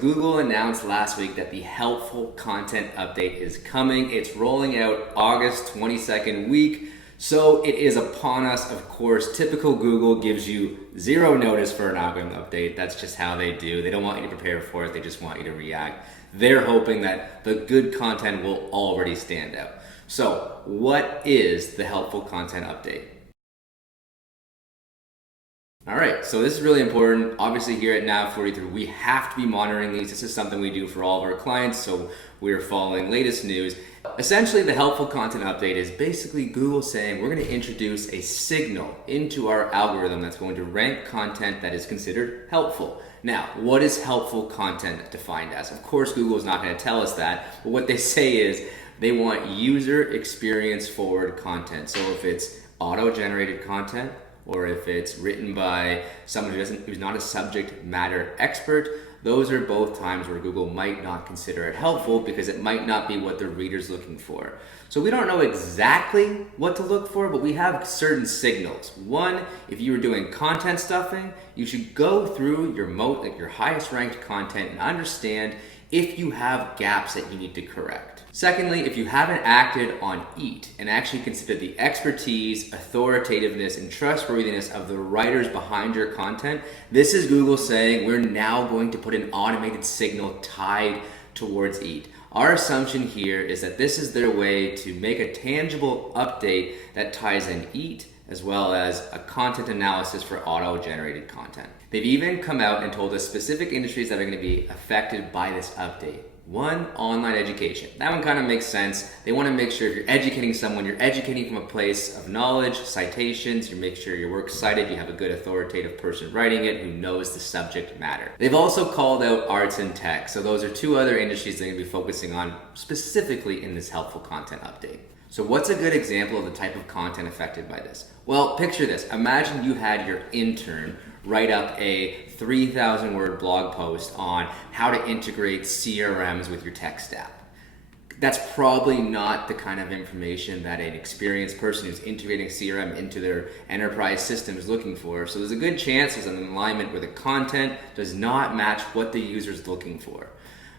Google announced last week that the helpful content update is coming. It's rolling out August 22nd week. So it is upon us, of course. Typical Google gives you zero notice for an algorithm update. That's just how they do. They don't want you to prepare for it. They just want you to react. They're hoping that the good content will already stand out. So what is the helpful content update? All right, so this is really important. Obviously here at Nav43, we have to be monitoring these. This is something we do for all of our clients, so we're following latest news. Essentially, the helpful content update is basically Google saying we're going to introduce a signal into our algorithm that's going to rank content that is considered helpful. Now, what is helpful content defined as? Of course, Google is not going to tell us that, but what they say is they want user experience forward content. So if it's auto-generated content, or if it's written by someone who's not a subject matter expert, those are both times where Google might not consider it helpful because it might not be what the reader's looking for. So we don't know exactly what to look for, but we have certain signals. One, if you were doing content stuffing, you should go through your highest ranked content and understand if you have gaps that you need to correct. Secondly, if you haven't acted on EAT and actually considered the expertise, authoritativeness, and trustworthiness of the writers behind your content, this is Google saying we're now going to put an automated signal tied towards EAT. Our assumption here is that this is their way to make a tangible update that ties in EAT as well as a content analysis for auto-generated content. They've even come out and told us specific industries that are going to be affected by this update. One, online education. That one kind of makes sense. They want to make sure if you're educating someone, you're educating from a place of knowledge, citations, you make sure your work's cited, you have a good authoritative person writing it who knows the subject matter. They've also called out arts and tech. So those are two other industries they're going to be focusing on specifically in this helpful content update. So what's a good example of the type of content affected by this? Well, picture this. Imagine you had your intern write up a 3,000 word blog post on how to integrate CRMs with your tech stack. That's probably not the kind of information that an experienced person who's integrating CRM into their enterprise system is looking for. So there's a good chance there's an alignment where the content does not match what the user is looking for.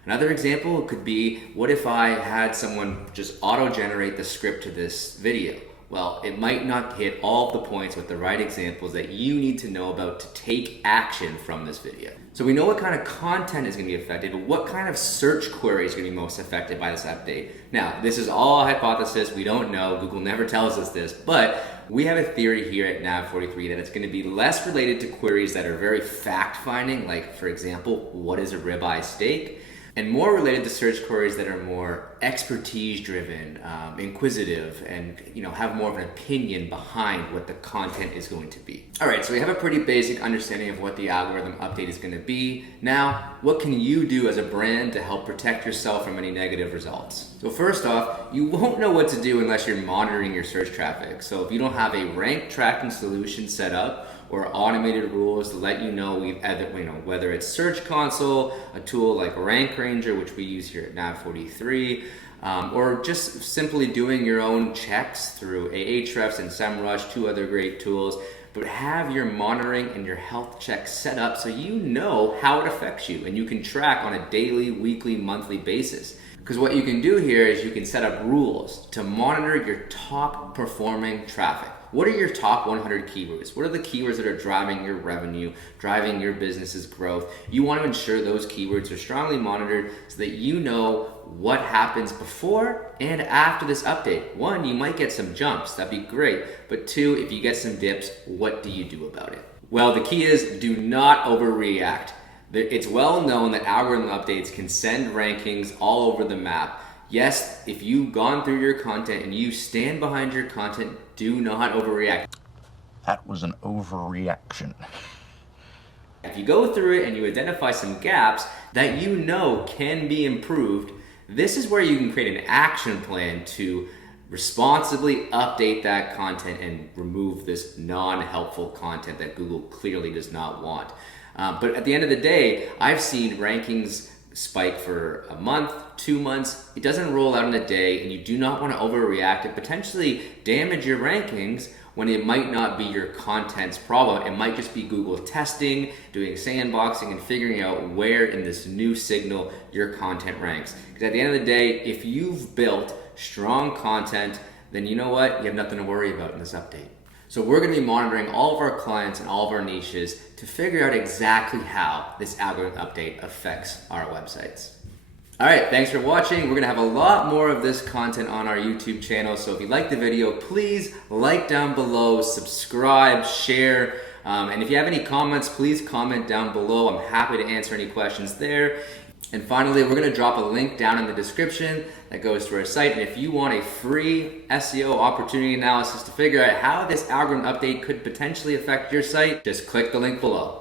Another example could be, what if I had someone just auto-generate the script to this video? Well, it might not hit all of the points with the right examples that you need to know about to take action from this video. So we know what kind of content is going to be affected, but what kind of search query is going to be most affected by this update? Now, this is all hypothesis. We don't know. Google never tells us this, but we have a theory here at Nav43 that it's going to be less related to queries that are very fact-finding, like, for example, what is a ribeye steak? And more related to search queries that are more expertise-driven, inquisitive, and have more of an opinion behind what the content is going to be. All right, so we have a pretty basic understanding of what the algorithm update is going to be. Now, what can you do as a brand to help protect yourself from any negative results? So first off, you won't know what to do unless you're monitoring your search traffic. So if you don't have a rank tracking solution set up, or automated rules to let you know whether it's Search Console, a tool like Rank Ranger, which we use here at Nav43, or just simply doing your own checks through Ahrefs and SEMrush, two other great tools. But have your monitoring and your health checks set up so you know how it affects you and you can track on a daily, weekly, monthly basis. Because what you can do here is you can set up rules to monitor your top performing traffic. What are your top 100 keywords? What are the keywords that are driving your revenue, driving your business's growth? You want to ensure those keywords are strongly monitored so that you know what happens before and after this update. One, you might get some jumps, that'd be great. But two, if you get some dips, what do you do about it? Well, the key is do not overreact. It's well known that algorithm updates can send rankings all over the map. Yes, if you've gone through your content and you stand behind your content, do not overreact. That was an overreaction. If you go through it and you identify some gaps that you know can be improved, this is where you can create an action plan to responsibly update that content and remove this non-helpful content that Google clearly does not want. But at the end of the day, I've seen rankings spike for a month, 2 months. It doesn't roll out in a day, and you do not want to overreact and potentially damage your rankings when it might not be your content's problem. It might just be Google testing, doing sandboxing, and figuring out where in this new signal your content ranks. Because at the end of the day, if you've built strong content, then you know what? You have nothing to worry about in this update. So we're going to be monitoring all of our clients and all of our niches to figure out exactly how this algorithm update affects our websites. All right, thanks for watching. We're going to have a lot more of this content on our YouTube channel. So if you like the video, please like down below, subscribe, share. And if you have any comments, please comment down below. I'm happy to answer any questions there. And finally, we're going to drop a link down in the description that goes to our site. And if you want a free SEO opportunity analysis to figure out how this algorithm update could potentially affect your site, just click the link below.